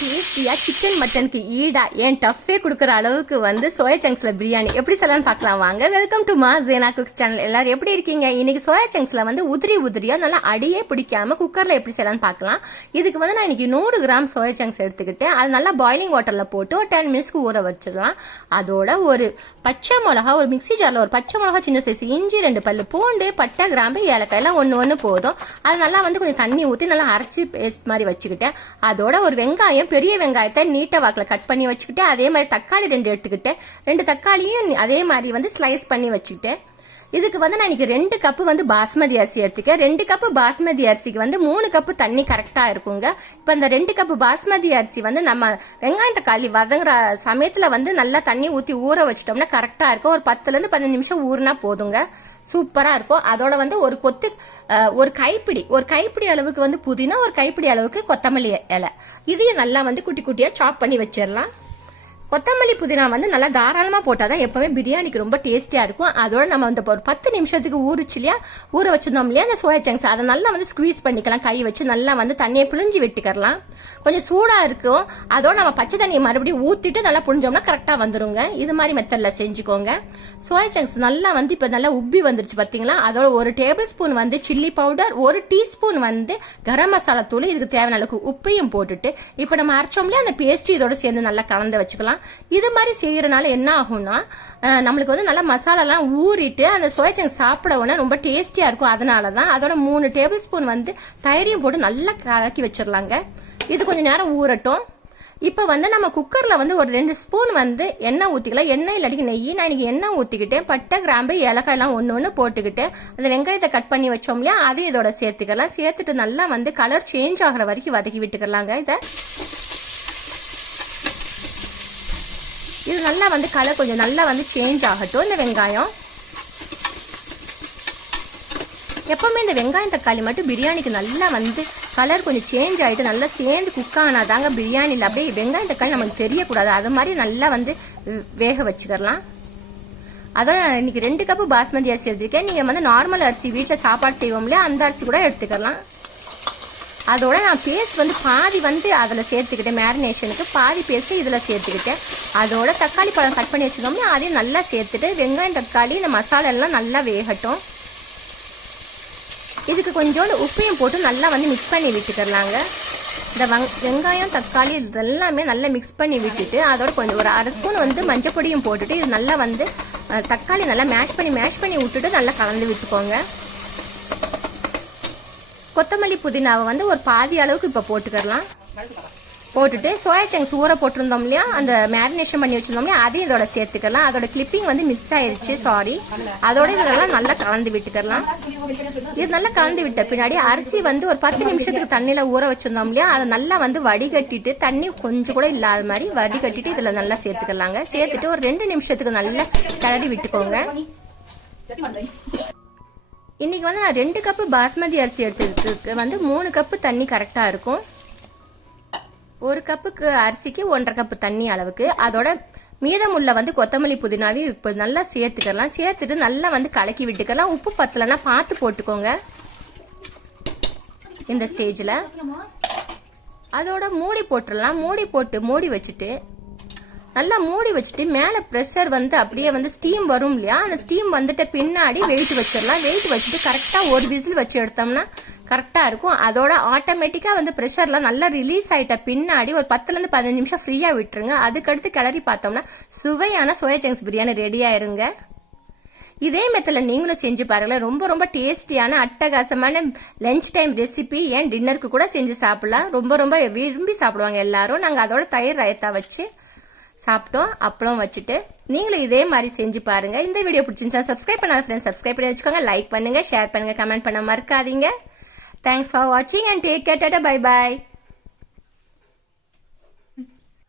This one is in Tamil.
டேஸ்டியாக சிக்கன் மட்டனுக்கு ஈடா ஏன் டஃப்பே கொடுக்குற அளவுக்கு வந்து சோயா சங்க்ஸில் பிரியாணி எப்படி சொல்லலாம்னு பார்க்கலாம். வாங்க வெல்கம் டு மா ஜேனா குக்ஸ் சேனல் எல்லாரும் எப்படி இருக்கீங்க? இன்னைக்கு சோயா சங்க்ஸில் வந்து உதிரி உதிரியா நல்லா அடியே பிடிக்காம குக்கரில் எப்படி செய்யலாம்னு பார்க்கலாம். இதுக்கு வந்து நான் இன்னைக்கு நூறு கிராம் சோயா சங்க்ஸ் எடுத்துக்கிட்டு அது நல்லா பாய்லிங் வாட்டரில் போட்டு ஒரு டென் மினிட்ஸ்க்கு ஊற வச்சிடலாம். அதோட ஒரு பச்சை மிளகா ஒரு மிக்ஸி ஜாரில் ஒரு பச்சை மிளகா சின்ன சைஸ் இஞ்சி ரெண்டு பல்லு பூண்டு பட்டை கிராம்பு ஏலக்காய் எல்லாம் ஒன்று ஒன்று போதும். அது நல்லா வந்து கொஞ்சம் தண்ணி ஊற்றி நல்லா அரைச்சி பேஸ்ட் மாதிரி வச்சுக்கிட்டேன் அதோட ஒரு வெங்காயம் பெரிய வெங்காயத்தை நீட்ட வாக்கில் கட் பண்ணி வச்சுக்கிட்டு அதே மாதிரி தக்காளி ரெண்டு எடுத்துக்கிட்டேன் ரெண்டு தக்காளியும் அதே மாதிரி வந்து ஸ்லைஸ் பண்ணி வச்சுக்கிட்டேன் இதுக்கு வந்து நான் இன்னைக்கு ரெண்டு கப்பு வந்து பாஸ்மதி அரிசி எடுத்துக்கேன். ரெண்டு கப்பு பாஸ்மதி அரிசிக்கு வந்து மூணு கப்பு தண்ணி கரெக்டாக இருக்குங்க. இப்போ இந்த ரெண்டு கப்பு பாஸ்மதி அரிசி வந்து நம்ம வெங்காயம் தக்காளி வதங்குற சமயத்தில் வந்து நல்லா தண்ணி ஊற்றி ஊற வச்சிட்டோம்னா கரெக்டாக இருக்கும். ஒரு பத்துலேருந்து பதினஞ்சு நிமிஷம் ஊறினா போதுங்க. சூப்பராக இருக்கும். அதோட வந்து ஒரு கொத்து ஒரு கைப்பிடி ஒரு கைப்பிடி அளவுக்கு வந்து புதினா ஒரு கைப்பிடி அளவுக்கு கொத்தமல்லி இலை இதையும் நல்லா வந்து குட்டி குட்டியாக சாப் பண்ணி வச்சிடலாம். கொத்தமல்லி புதினா வந்து நல்லா தாராளமாக போட்டால் தான் எப்போவுமே பிரியாணிக்கு ரொம்ப டேஸ்டியாக இருக்கும். அதோட நம்ம வந்து இப்போ ஒரு பத்து நிமிஷத்துக்கு ஊறுச்சு இல்லையா? ஊற வச்சிருந்தோம் இல்லையா? அந்த சோயா சங்க்ஸ். அதை நல்லா வந்து ஸ்குவீஸ் பண்ணிக்கலாம். கை வச்சு நல்லா வந்து தண்ணியை பிழிஞ்சு விட்டுக்கலாம். கொஞ்சம் சூடாக இருக்கும். அதோட நம்ம பச்சை தண்ணியை மறுபடியும் ஊற்றிட்டு நல்லா புழிஞ்சோம்னா கரெக்டாக வந்துருங்க. இது மாதிரி மெத்தடில் செஞ்சுக்கோங்க. சோயா சங்க்ஸ் நல்லா வந்து இப்போ நல்லா உப்பி வந்துருச்சு பார்த்தீங்களா? அதோட ஒரு டேபிள் ஸ்பூன் வந்து சில்லி பவுடர் ஒரு டீஸ்பூன் வந்து கரம் மசாலா தூள். இதுக்கு தேவையான அளவுக்கு உப்பையும் போட்டுட்டு இப்போ நம்ம அரைச்சோம்லையே அந்த பேஸ்ட் இதோட சேர்ந்து நல்லா கலந்து வச்சுக்கலாம். இது மாதிரி செய்கிறனால என்ன ஆகும்னா நம்மளுக்கு வந்து நல்லா மசாலாலாம் ஊறிட்டு அந்த சோயச்சங்க சாப்பிட உடனே ரொம்ப டேஸ்டியாக இருக்கும். அதனால தான் அதோட மூணு டேபிள் ஸ்பூன் வந்து தயிரையும் போட்டு நல்லா கலக்கி வச்சிடலாங்க இது கொஞ்சம் நேரம் ஊறட்டும். இப்போ வந்து நம்ம குக்கரில் வந்து ஒரு ரெண்டு ஸ்பூன் வந்து எண்ணெய் ஊற்றிக்கலாம் எண்ணெய் இல்லாட்டி நெய் நான் இன்றைக்கி எண்ணெய் ஊற்றிக்கிட்டேன் பட்டை கிராம்பு இலக்காயெல்லாம் ஒன்று ஒன்று போட்டுக்கிட்டு அந்த வெங்காயத்தை கட் பண்ணி வச்சோம் இல்லையா? அதையும் இதோட சேர்த்துக்கலாம். சேர்த்துட்டு நல்லா வந்து கலர் சேஞ்ச் ஆகிற வரைக்கும் வதக்கி விட்டுக்கலாங்க இதை. இது நல்லா வந்து கலர் கொஞ்சம் நல்லா வந்து சேஞ்ச் ஆகட்டும். இந்த வெங்காயம். எப்போவுமே இந்த வெங்காயம் தக்காளி மட்டும் பிரியாணிக்கு நல்லா வந்து கலர் கொஞ்சம் சேஞ்ச் ஆகிட்டு நல்லா சேர்ந்து குக் ஆனாதாங்க பிரியாணியில் அப்படியே வெங்காயம் தக்காளி நமக்கு தெரியக்கூடாது. அது மாதிரி நல்லா வந்து வே- வேக வச்சுக்கலாம். அதோட இன்னைக்கு ரெண்டு கப்பு பாஸ்மதி அரிசி எடுத்துருக்கேன். நீங்கள் வந்து நார்மல் அரிசி வீட்டில் சாப்பாடு செய்வோம் இல்லையா? அந்த அரிசி கூட எடுத்துக்கலாம். அதோட நான் பேஸ்ட் வந்து பாதி வந்து அதில் சேர்த்துக்கிட்டேன் மேரினேஷனுக்கு பாதி பேஸ்ட்டு இதில் சேர்த்துக்கிட்டேன். அதோட தக்காளி பழம் கட் பண்ணி வச்சுக்கோம்னா அதையும் நல்லா சேர்த்துட்டு வெங்காயம் தக்காளி இந்த மசாலா எல்லாம் நல்லா வேகட்டும். இதுக்கு கொஞ்சோண்டு உப்பையும் போட்டு நல்லா வந்து மிக்ஸ் பண்ணி விட்டுக்கிறலாங்க இந்த வங் வெங்காயம் தக்காளி இதெல்லாமே நல்லா மிக்ஸ் பண்ணி விட்டுட்டு அதோட கொஞ்சம் ஒரு அரை ஸ்பூன் வந்து மஞ்சள் பொடியும் போட்டுட்டு இது நல்லா வந்து தக்காளி நல்லா மேஷ் பண்ணி மேஷ் பண்ணி விட்டுட்டு நல்லா கலந்து விட்டுக்கோங்க. கொத்தமல்லி புதினாவை வந்து ஒரு பாதி அளவுக்கு இப்போ போட்டுக்கலாம் போட்டுட்டு சோயா சங்க்ஸ் ஊற போட்டிருந்தோம் இல்லையா? அந்த மேரினேஷன் பண்ணி வச்சிருந்தோம் இல்லையா? அதையும் இதோட சேர்த்துக்கலாம். அதோட கிளிப்பிங் வந்து மிஸ் ஆயிடுச்சு சாரி அதோட இதெல்லாம் நல்லா கலந்து விட்டுக்கலாம் இது நல்லா கலந்து விட்ட பின்னாடி அரிசி வந்து ஒரு பத்து நிமிஷத்துக்கு தண்ணியில் ஊற வச்சிருந்தோம் இல்லையா? அதை நல்லா வந்து வடிகட்டிட்டு தண்ணி கொஞ்சம் கூட இல்லாத மாதிரி வடிகட்டிட்டு இதில் நல்லா சேர்த்துக்கலாங்க. சேர்த்துட்டு ஒரு ரெண்டு நிமிஷத்துக்கு நல்லா கிளறி விட்டுக்கோங்க. இன்றைக்கி வந்து நான் ரெண்டு கப்பு பாஸ்மதி அரிசி எடுத்துக்கிறதுக்கு வந்து மூணு கப்பு தண்ணி கரெக்டாக இருக்கும். ஒரு கப்புக்கு அரிசிக்கு ஒன்றரை கப்பு தண்ணி அளவுக்கு. அதோட மீதமுள்ள வந்து கொத்தமல்லி புதினாவே இப்போ நல்லா சேர்த்துக்கலாம். சேர்த்துட்டு நல்லா வந்து கலக்கி விட்டுக்கலாம். உப்பு பத்தலைன்னா பார்த்து போட்டுக்கோங்க. இந்த ஸ்டேஜில். அதோட மூடி போட்டுடலாம். மூடி போட்டு மூடி வச்சுட்டு நல்லா மூடி வச்சுட்டு மேலே ப்ரெஷர் வந்து அப்படியே வந்து ஸ்டீம் வரும் இல்லையா? அந்த ஸ்டீம் வந்துட்ட பின்னாடி வெயிட் வச்சிடலாம். வெயிட் வச்சுட்டு கரெக்டாக ஒரு விசில் வச்சு எடுத்தோம்னா கரெக்டாக இருக்கும். அதோட ஆட்டோமேட்டிக்காக வந்து ப்ரெஷர்லாம் நல்லா ரிலீஸ் ஆகிட்ட பின்னாடி ஒரு பத்துலேருந்து பதினஞ்சு நிமிஷம் ஃப்ரீயாக விட்டுருங்க. அதுக்கடுத்து கிளறி பார்த்தோம்னா சுவையான சோயா சங்க்ஸ் பிரியாணி ரெடி ஆயிருங்க. இதே மெத்தில் நீங்களும் செஞ்சு பாருங்களேன். ரொம்ப ரொம்ப டேஸ்டியான அட்டகாசமான லஞ்ச் டைம் ரெசிபி ஏன் டின்னருக்கு கூட செஞ்சு சாப்பிடலாம். ரொம்ப ரொம்ப விரும்பி சாப்பிடுவாங்க எல்லாரும். நாங்கள் அதோட தயிர் ரயத்தா வச்சு சாப்பிட்டோம் அப்பளம் வச்சுட்டு நீங்களும் இதே மாதிரி செஞ்சு பாருங்க. இந்த வீடியோ பிடிச்சிருந்துச்சா சப்ஸ்கிரைப் பண்ணாத ஃப்ரெண்ட்ஸ் சப்ஸ்கிரைப் பண்ணி வச்சுக்கோங்க. லைக் பண்ணுங்க ஷேர் பண்ணுங்க கமெண்ட் பண்ண மறக்காதீங்க. தேங்க்ஸ் ஃபார் வாட்சிங் and take care Tata bye bye